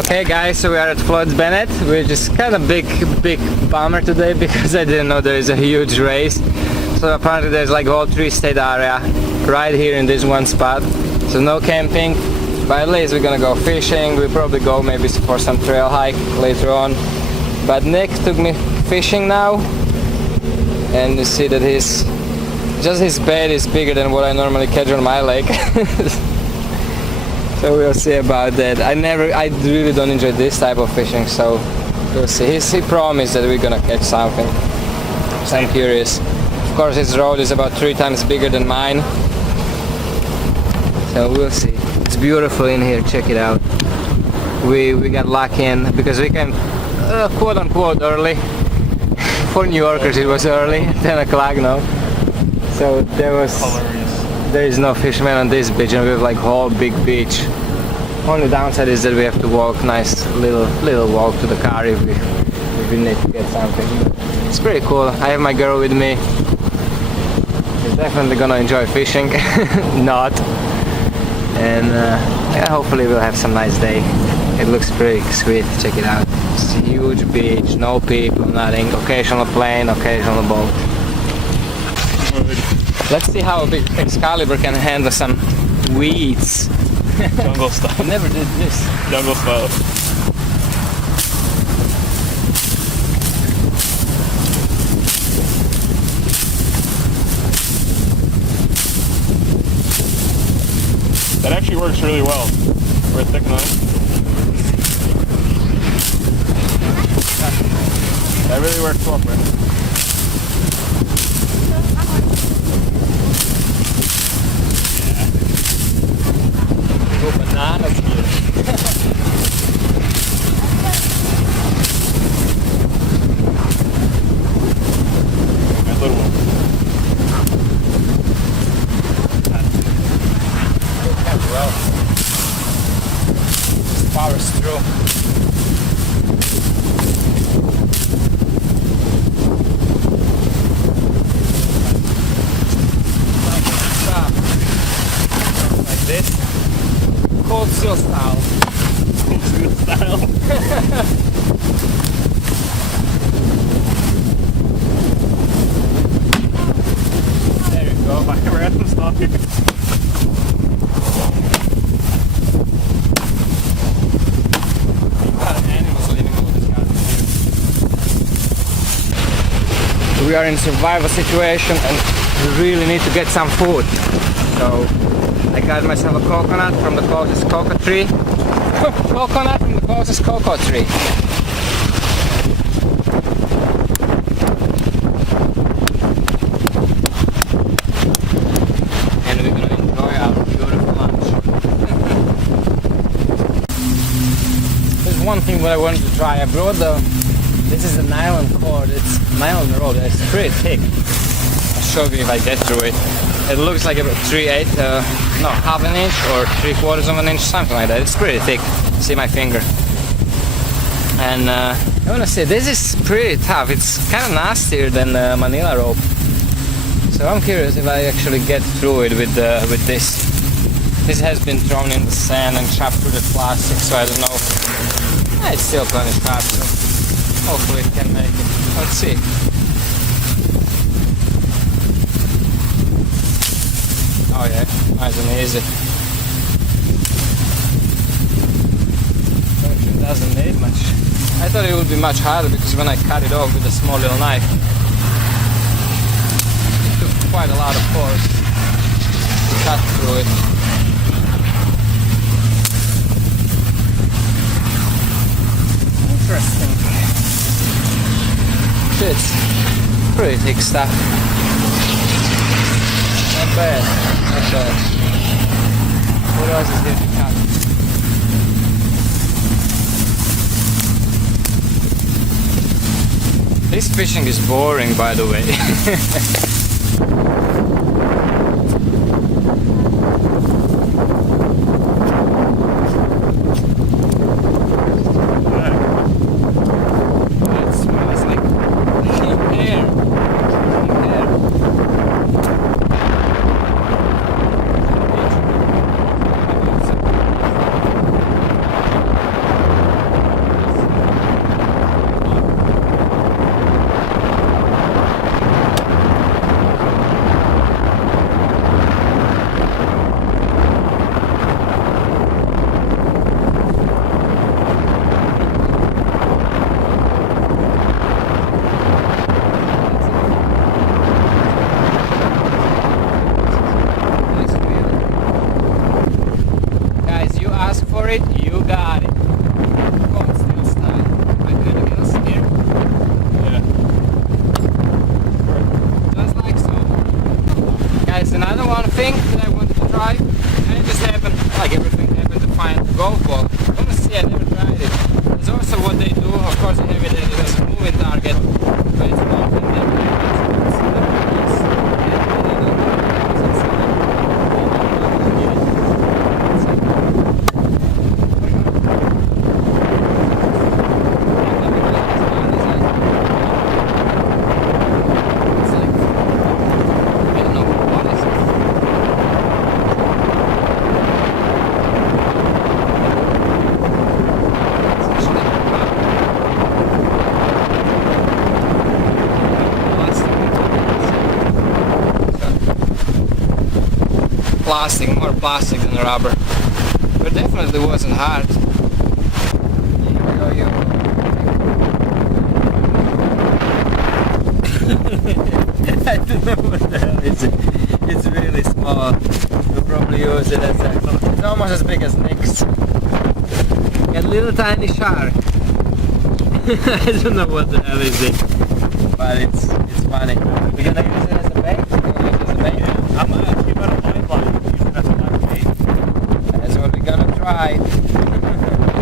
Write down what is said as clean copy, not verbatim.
Okay guys, so we are at Floyd Bennett, which is kind of big bummer today because I didn't know there is a huge race. So apparently there's like all three state area right here in this one spot. So no camping, but at least we're gonna go fishing. We'll probably go maybe for some trail hike later on. But Nick took me fishing now, and you see that his bait is bigger than what I normally catch on my lake. So we'll see about that. I really don't enjoy this type of fishing, so we'll see. He promised that we're gonna catch something, so I'm curious. Of course his rod is about 3 times bigger than mine, so we'll see. It's beautiful in here, check it out. We got lucky in because we came quote unquote early. For New Yorkers it was early, 10 o'clock now. So there is no fisherman on this beach, and we have like whole big beach. Only downside is that we have to walk nice little walk to the car if we need to get something. It's pretty cool. I have my girl with me. She's definitely gonna enjoy fishing. Not. And yeah, hopefully we'll have some nice day. It looks pretty sweet. Check it out. It's a huge beach, no people, nothing. Occasional plane, occasional boat. Let's see how a big Excalibur can handle some weeds. Jungle style. Never did this. Jungle style. That actually works really well for a thick knife. That really works well for it. Go bananas here. Nice little one. Well, just powers through. Like this. Cold steel style. Cold steel style. There you go. We're at the stop here. We are in survival situation and we really need to get some food. So I got myself a coconut from the closest cocoa tree. Coconut from the closest cocoa tree. And we're gonna enjoy our beautiful lunch. There's one thing that I wanted to try. I brought this is a nylon cord. It's nylon rod. It's pretty thick. I'll show you if I get through it. It looks like about 3/8, no, half an inch or 3/4 of an inch, something like that. It's pretty thick. See my finger. And I want to say this is pretty tough. It's kind of nastier than Manila rope. So I'm curious if I actually get through it with this. This has been thrown in the sand and chopped through the plastic, so I don't know. It's still plenty sharp. So hopefully it can make it. Let's see. Oh yeah, nice and easy. Actually doesn't need much. I thought it would be much harder because when I cut it off with a small little knife, it took quite a lot of force to cut through it. Interesting. It's pretty thick stuff. Not bad, not bad. What else is here to cut? This fishing is boring, by the way. like everything happened to find Gavko. Honestly, I never tried it. It's also what they do. Of course, they have it as a moving target, but it's not in their plastic, more plastic than rubber, but definitely wasn't hard. I don't know what the hell is it. It's really small. We'll probably use it as a... It's almost as big as Nick's. A little tiny shark. I don't know what the hell is it, but it's funny. We're gonna use it as a bait. Yeah, I'm actually about a line line. Using that for my bait. That's what we're gonna try.